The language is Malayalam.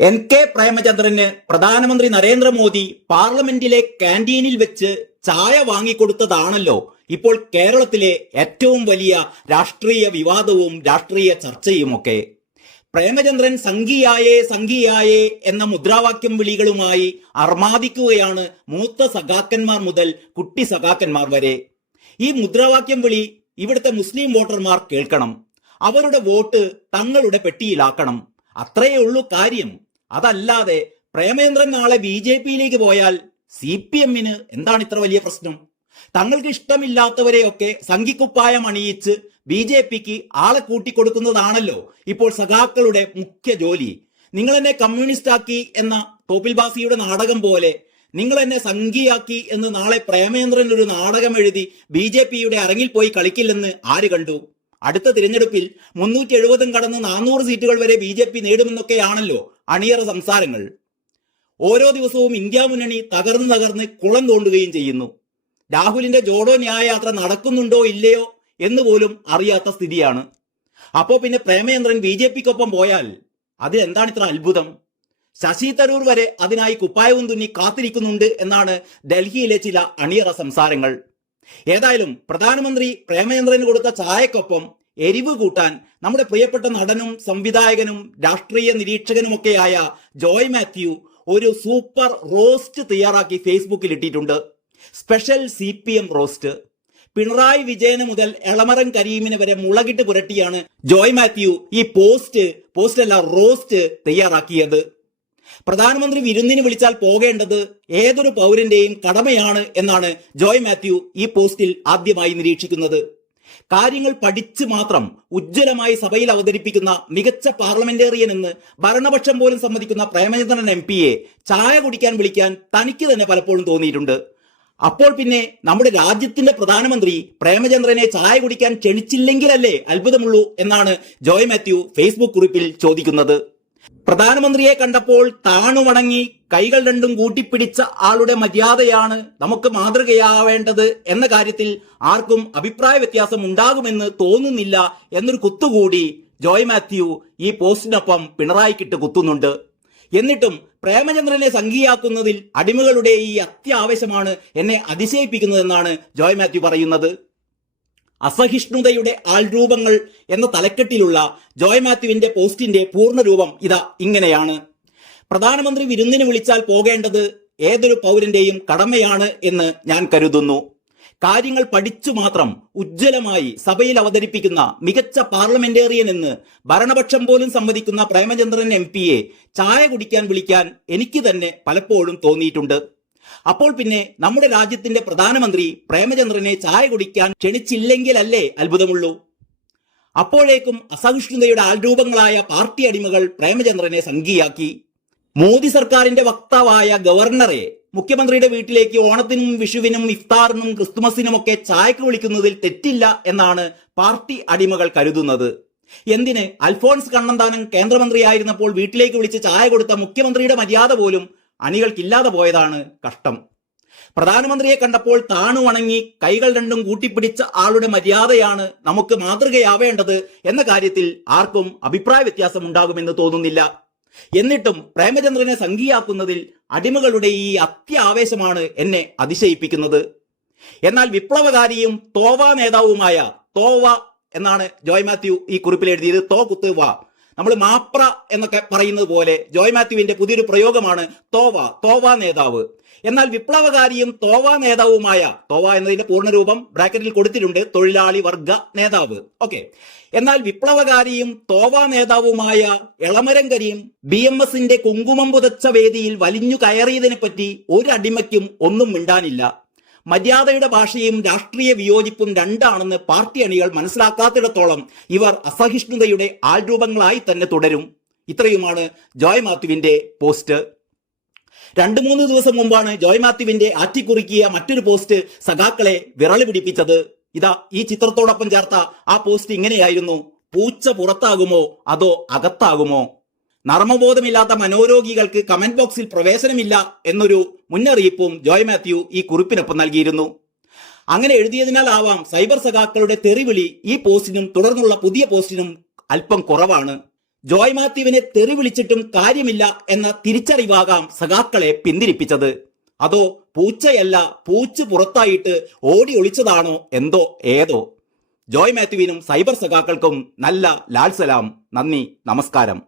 NK പ്രേമചന്ദ്രന് പ്രധാനമന്ത്രി നരേന്ദ്രമോദി പാർലമെന്റിലെ കാന്റീനിൽ വെച്ച് ചായ വാങ്ങിക്കൊടുത്തതാണല്ലോ ഇപ്പോൾ കേരളത്തിലെ ഏറ്റവും വലിയ രാഷ്ട്രീയ വിവാദവും രാഷ്ട്രീയ ചർച്ചയുമൊക്കെ. പ്രേമചന്ദ്രൻ സംഘിയായേ സംഘിയായേ എന്ന മുദ്രാവാക്യം വിളികളുമായി അർമാദിക്കുകയാണ് മൂത്ത സഖാക്കന്മാർ മുതൽ കുട്ടി സഖാക്കന്മാർ വരെ. ഈ മുദ്രാവാക്യം വിളി ഇവിടുത്തെ മുസ്ലിം വോട്ടർമാർ കേൾക്കണം, അവരുടെ വോട്ട് തങ്ങളുടെ പെട്ടിയിലാക്കണം. അത്രയേ ഉള്ളൂ കാര്യം. അതല്ലാതെ പ്രേമചന്ദ്രൻ നാളെ BJP-യിലേക്ക് പോയാൽ CPM-ന് എന്താണ് ഇത്ര വലിയ പ്രശ്നം? തങ്ങൾക്ക് ഇഷ്ടമില്ലാത്തവരെയൊക്കെ സംഘിക്കുപ്പായം അണിയിച്ച് BJP-ക്ക് ആളെ കൂട്ടിക്കൊടുക്കുന്നതാണല്ലോ ഇപ്പോൾ സഖാക്കളുടെ മുഖ്യ ജോലി. നിങ്ങൾ എന്നെ കമ്മ്യൂണിസ്റ്റ് ആക്കി എന്ന തോപ്പിൽ ബാസിയുടെ നാടകം പോലെ നിങ്ങൾ എന്നെ സംഘിയാക്കി എന്ന് നാളെ പ്രേമചന്ദ്രൻ ഒരു നാടകം എഴുതി BJP-യുടെ അരങ്ങിൽ പോയി കളിക്കില്ലെന്ന് ആര് കണ്ടു? അടുത്ത തിരഞ്ഞെടുപ്പിൽ 370 കടന്ന് 400 സീറ്റുകൾ വരെ BJP നേടുമെന്നൊക്കെയാണല്ലോ അണിയറ സംസാരങ്ങൾ. ഓരോ ദിവസവും ഇന്ത്യ മുന്നണി തകർന്ന് കുളം തോണ്ടുകയും ചെയ്യുന്നു. രാഹുലിന്റെ ജോഡോ ന്യായയാത്ര നടക്കുന്നുണ്ടോ ഇല്ലയോ എന്ന് പോലും അറിയാത്ത സ്ഥിതിയാണ്. അപ്പോ പിന്നെ പ്രേമചന്ദ്രൻ BJP-ക്കൊപ്പം പോയാൽ അതിലെന്താണ് ഇത്ര അത്ഭുതം? ശശി തരൂർ വരെ അതിനായി കുപ്പായവും തുന്നി കാത്തിരിക്കുന്നുണ്ട് എന്നാണ് ഡൽഹിയിലെ ചില അണിയറ സംസാരങ്ങൾ. ഏതായാലും പ്രധാനമന്ത്രി പ്രേമചന്ദ്രന് കൊടുത്ത ചായക്കൊപ്പം എരിവ് കൂട്ടാൻ നമ്മുടെ പ്രിയപ്പെട്ട നടനും സംവിധായകനും രാഷ്ട്രീയ നിരീക്ഷകനുമൊക്കെയായ ജോയ് മാത്യു ഒരു സൂപ്പർ റോസ്റ്റ് തയ്യാറാക്കി ഫേസ്ബുക്കിൽ ഇട്ടിട്ടുണ്ട്. Special CPM roast. പിണറായി വിജയന് മുതൽ എളമരം കരീമിന് വരെ മുളകിട്ട് പുരട്ടിയാണ് ജോയ് മാത്യു ഈ പോസ്റ്റല്ല റോസ്റ്റ് തയ്യാറാക്കിയത്. പ്രധാനമന്ത്രി വിരുന്നിന് വിളിച്ചാൽ പോകേണ്ടത് ഏതൊരു പൗരന്റെയും കടമയാണ് എന്നാണ് ജോയ് മാത്യു ഈ പോസ്റ്റിൽ ആദ്യമായി നിരീക്ഷിക്കുന്നത്. കാര്യങ്ങൾ പഠിച്ച് മാത്രം ഉജ്ജ്വലമായി സഭയിൽ അവതരിപ്പിക്കുന്ന മികച്ച പാർലമെന്റേറിയൻ എന്ന് ഭരണപക്ഷം പോലും സമ്മതിക്കുന്ന പ്രേമചന്ദ്രൻ MP-യെ ചായ കുടിക്കാൻ വിളിക്കാൻ തനിക്ക് തന്നെ പലപ്പോഴും തോന്നിയിട്ടുണ്ട്. അപ്പോൾ പിന്നെ നമ്മുടെ രാജ്യത്തിന്റെ പ്രധാനമന്ത്രി പ്രേമചന്ദ്രനെ ചായ കുടിക്കാൻ ക്ഷണിച്ചില്ലെങ്കിലല്ലേ അത്ഭുതമുള്ളൂ എന്നാണ് ജോയ് മാത്യു ഫേസ്ബുക്ക് കുറിപ്പിൽ ചോദിക്കുന്നത്. പ്രധാനമന്ത്രിയെ കണ്ടപ്പോൾ താണുവണങ്ങി കൈകൾ രണ്ടും കൂട്ടിപ്പിടിച്ച ആളുടെ മര്യാദയാണ് നമുക്ക് മാതൃകയാവേണ്ടത് എന്ന കാര്യത്തിൽ ആർക്കും അഭിപ്രായ വ്യത്യാസം ഉണ്ടാകുമെന്ന് തോന്നുന്നില്ല എന്നൊരു കുത്തുകൂടി ജോയ് മാത്യു ഈ പോസ്റ്റിനൊപ്പം പിണറായിക്കിട്ട് കുത്തുന്നുണ്ട്. എന്നിട്ടും പ്രേമചന്ദ്രനെ സംഘിയാക്കുന്നതിൽ അടിമകളുടെ ഈ അത്യാവേശമാണ് എന്നെ അതിശയിപ്പിക്കുന്നതെന്നാണ് ജോയ് മാത്യു പറയുന്നത്. അസഹിഷ്ണുതയുടെ ആൾരൂപങ്ങൾ എന്ന തലക്കെട്ടിലുള്ള ജോയ് മാത്യുവിന്റെ പോസ്റ്റിന്റെ പൂർണ്ണരൂപം ഇതാ ഇങ്ങനെയാണ്. പ്രധാനമന്ത്രി വിരുന്നിന് വിളിച്ചാൽ പോകേണ്ടത് ഏതൊരു പൗരന്റെയും കടമയാണ് എന്ന് ഞാൻ കരുതുന്നു. കാര്യങ്ങൾ പഠിച്ചു മാത്രം ഉജ്ജ്വലമായി സഭയിൽ അവതരിപ്പിക്കുന്ന മികച്ച പാർലമെന്റേറിയൻ എന്ന് ഭരണപക്ഷം പോലും സമ്മതിക്കുന്ന പ്രേമചന്ദ്രൻ MP-യെ ചായ കുടിക്കാൻ വിളിക്കാൻ എനിക്ക് തന്നെ പലപ്പോഴും തോന്നിയിട്ടുണ്ട്. അപ്പോൾ പിന്നെ നമ്മുടെ രാജ്യത്തിന്റെ പ്രധാനമന്ത്രി പ്രേമചന്ദ്രനെ ചായ കുടിക്കാൻ ക്ഷണിച്ചില്ലെങ്കിലല്ലേ അത്ഭുതമുള്ളൂ? അപ്പോഴേക്കും അസഹിഷ്ണുതയുടെ ആൾരൂപങ്ങളായ പാർട്ടി അടിമകൾ പ്രേമചന്ദ്രനെ സംഘിയാക്കി. മോദി സർക്കാരിന്റെ വക്താവായ ഗവർണറെ മുഖ്യമന്ത്രിയുടെ വീട്ടിലേക്ക് ഓണത്തിനും വിഷുവിനും ഇഫ്താറിനും ക്രിസ്തുമസിനുമൊക്കെ ചായക്ക് വിളിക്കുന്നതിൽ തെറ്റില്ല എന്നാണ് പാർട്ടി അടിമകൾ കരുതുന്നത്. എന്തിന് അൽഫോൺസ് കണ്ണന്താനം കേന്ദ്രമന്ത്രിയായിരുന്നപ്പോൾ വീട്ടിലേക്ക് വിളിച്ച് ചായ കൊടുത്ത മുഖ്യമന്ത്രിയുടെ മര്യാദ പോലും അണികൾക്കില്ലാതെ പോയതാണ് കഷ്ടം. പ്രധാനമന്ത്രിയെ കണ്ടപ്പോൾ താണുവണങ്ങി കൈകൾ രണ്ടും കൂട്ടിപ്പിടിച്ച ആളുടെ മര്യാദയാണ് നമുക്ക് മാതൃകയാവേണ്ടത് എന്ന കാര്യത്തിൽ ആർക്കും അഭിപ്രായ വ്യത്യാസം ഉണ്ടാകുമെന്ന് തോന്നുന്നില്ല. എന്നിട്ടും പ്രേമചന്ദ്രനെ സംഘിയാക്കുന്നതിൽ അടിമകളുടെ ഈ അത്യാവേശമാണ് എന്നെ അതിശയിപ്പിക്കുന്നത്. എന്നാൽ വിപ്ലവകാരിയും തോവ നേതാവുമായ തോവ എന്നാണ് ജോയ് മാത്യു ഈ കുറിപ്പിൽ എഴുതിയത്. തോ കുത്ത് വാ. നമ്മൾ മാപ്ര എന്നൊക്കെ പറയുന്നത് പോലെ ജോയ് മാത്യുവിന്റെ പുതിയൊരു പ്രയോഗമാണ് തോവ നേതാവ്. എന്നാൽ വിപ്ലവകാരിയും തോവ നേതാവുമായ, തോവ എന്നതിന്റെ പൂർണ്ണരൂപം ബ്രാക്കറ്റിൽ കൊടുത്തിട്ടുണ്ട്, തൊഴിലാളി വർഗ നേതാവ്. ഓക്കെ. എന്നാൽ വിപ്ലവകാരിയും തോവ നേതാവുമായ എളമരം കരീം BMS-ന്റെ കുങ്കുമം പുതച്ച വേദിയിൽ വലിഞ്ഞു കയറിയതിനെ പറ്റി ഒരു അടിമയ്ക്കും ഒന്നും മിണ്ടാനില്ല. മര്യാദയുടെ ഭാഷയും രാഷ്ട്രീയ വിയോജിപ്പും രണ്ടാണെന്ന് പാർട്ടി അണികൾ മനസ്സിലാക്കാത്തിടത്തോളം ഇവർ അസഹിഷ്ണുതയുടെ ആൾരൂപങ്ങളായി തന്നെ തുടരും. ഇത്രയുമാണ് ജോയ് മാത്യുവിന്റെ പോസ്റ്റ്. 2-3 ദിവസം മുമ്പാണ് ജോയ് മാത്യുവിന്റെ ആറ്റിക്കുറുക്കിയ മറ്റൊരു പോസ്റ്റ് സഖാക്കളെ വിറളി പിടിപ്പിച്ചത്. ഇതാ ഈ ചിത്രത്തോടൊപ്പം ചേർത്ത ആ പോസ്റ്റ് ഇങ്ങനെയായിരുന്നു: പൂച്ച പുറത്താകുമോ അതോ അകത്താകുമോ? നർമ്മബോധമില്ലാത്ത മനോരോഗികൾക്ക് കമന്റ് ബോക്സിൽ പ്രവേശനമില്ല എന്നൊരു മുന്നറിയിപ്പും ജോയ് മാത്യു ഈ കുറിപ്പിനൊപ്പം നൽകിയിരുന്നു. അങ്ങനെ എഴുതിയതിനാലാവാം സൈബർ സഖാക്കളുടെ തെറിവിളി ഈ പോസ്റ്റിനും തുടർന്നുള്ള പുതിയ പോസ്റ്റിനും അല്പം കുറവാണ്. ജോയ് മാത്യുവിനെ തെറി വിളിച്ചിട്ടും കാര്യമില്ല എന്ന തിരിച്ചറിവാകാം സഖാക്കളെ പിന്തിരിപ്പിച്ചത്. അതോ പൂച്ചയല്ല പൂച്ചു പുറത്തായിട്ട് ഓടി ഒളിച്ചതാണോ എന്തോ ഏതോ. ജോയ് മാത്യുവിനും സൈബർ സഖാക്കൾക്കും നല്ല ലാൽ സലാം. നന്ദി, നമസ്കാരം.